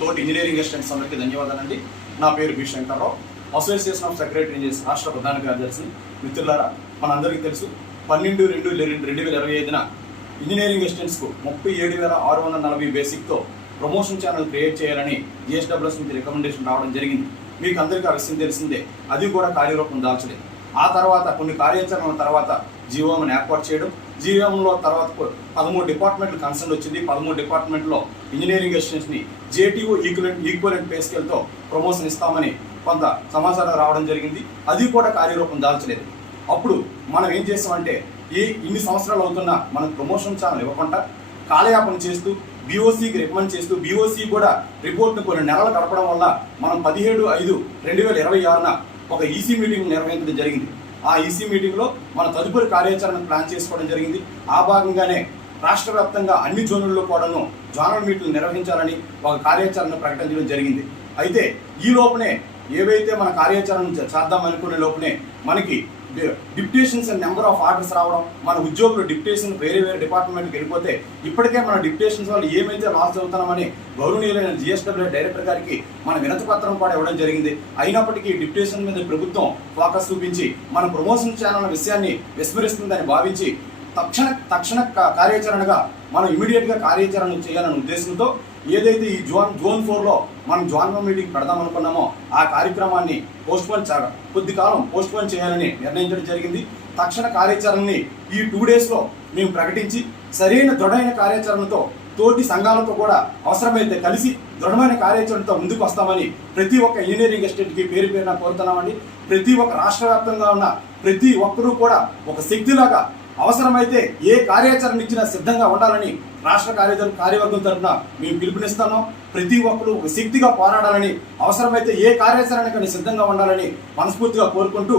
తోటి engineering assistants అందరికీ ధన్యవాదాలండి. నా పేరు B Shankarrao, association of secretary engineers రాష్ట్ర ప్రధాన కార్యదర్శి. మిత్రులారా, మనందరికీ తెలుసు 12/2/2025 ఇంజనీరింగ్ అసిస్టెంట్స్కు 37,640 బేసిక్తో ప్రమోషన్ ఛానల్ క్రియేట్ చేయాలని జిఎస్డబ్ల్యూఎస్ నుంచి రికమెండేషన్ రావడం జరిగింది. మీకు అందరికీ ఆ విషయం తెలిసిందే. అది కూడా కార్యరూపం దాల్చలేదు. ఆ తర్వాత కొన్ని కార్యాచరణల తర్వాత జీవోఎంని ఏర్పాటు చేయడం, జీవోఎంలో తర్వాత 13 డిపార్ట్మెంట్లు కన్సర్న్ వచ్చింది. 13 డిపార్ట్మెంట్లో ఇంజనీరింగ్ అసిస్టెంట్స్ని జేటీఓ ఈక్వలెంట్ పే స్కేల్తో ప్రమోషన్ ఇస్తామని కొంత సమాచారం రావడం జరిగింది. అది కూడా కార్యరూపం దాల్చలేదు. అప్పుడు మనం ఏం చేస్తామంటే, ఇన్ని సంవత్సరాలు అవుతున్నా మనం ప్రమోషన్ ఛానల్ ఇవ్వకుండా కాలయాపన చేస్తూ బీఓసీకి రికమెండ్ చేస్తూ బీఓసీ కూడా రిపోర్ట్ను కొన్ని నెలలు గడపడం వల్ల మనం 17/5/2026 ఒక ఈసీ మీటింగ్ నిర్వహించడం జరిగింది. ఆ ఈసీ మీటింగ్లో మన తదుపరి కార్యాచరణ ప్లాన్ చేసుకోవడం జరిగింది. ఆ భాగంగానే రాష్ట్ర వ్యాప్తంగా అన్ని జోన్లలో కూడాను జోనల్ మీటింగ్లు నిర్వహించాలని ఒక కార్యాచరణ ప్రకటించడం జరిగింది. అయితే ఈ లోపనే ఏవైతే మన కార్యాచరణ చేద్దాం అనుకునే లోపనే మనకి deputations and number of orders రావడం, మన ఉద్యోగులు డిప్యుటేషన్ వేరే డిపార్ట్మెంట్కి వెళ్ళిపోతే ఇప్పటికే మన డిప్యుటేషన్స్ వల్ల ఏమైతే లాస్ అవుతామని గౌరవనీయులైన జిఎస్డబ్ల్యూ డైరెక్టర్ గారికి మన వినతి పత్రం కూడా ఇవ్వడం జరిగింది. అయినప్పటికీ డిప్యుటేషన్ మీద ప్రభుత్వం ఫోకస్ చూపించి మన ప్రమోషన్ ఛానల్ విషయాన్ని విస్మరిస్తుందని భావించి తక్షణ కార్యాచరణగా మనం ఇమీడియట్గా కార్యాచరణ చేయాలనే ఉద్దేశంతో ఏదైతే ఈ జోన్ 4లో మనం జోన్ 1 మీటింగ్ పెడదాం అనుకున్నామో ఆ కార్యక్రమాన్ని కొద్ది కాలం పోస్ట్పోన్ చేయాలని నిర్ణయించడం జరిగింది. తక్షణ కార్యాచరణని ఈ 2 డేస్లో మేము ప్రకటించి సరైన దృఢమైన కార్యాచరణతో తోటి సంఘాలతో కూడా అవసరమైతే కలిసి దృఢమైన కార్యాచరణతో ముందుకు వస్తామని ప్రతి ఒక్క ఇంజనీరింగ్ అసిస్టెంట్కి పేరున కోరుతున్నామని, ప్రతి ఒక్క రాష్ట్ర వ్యాప్తంగా ఉన్న ప్రతి ఒక్కరూ కూడా ఒక శక్తిలాగా అవసరమైతే ఏ కార్యాచరణ ఇచ్చినా సిద్ధంగా ఉండాలని రాష్ట్ర కార్యవర్గం తరఫున మేము పిలుపునిస్తున్నాం. ప్రతి ఒక్కరూ ఒక శక్తిగా పోరాడాలని, అవసరమైతే ఏ కార్యాచరణకని సిద్ధంగా ఉండాలని మనస్ఫూర్తిగా కోరుకుంటూ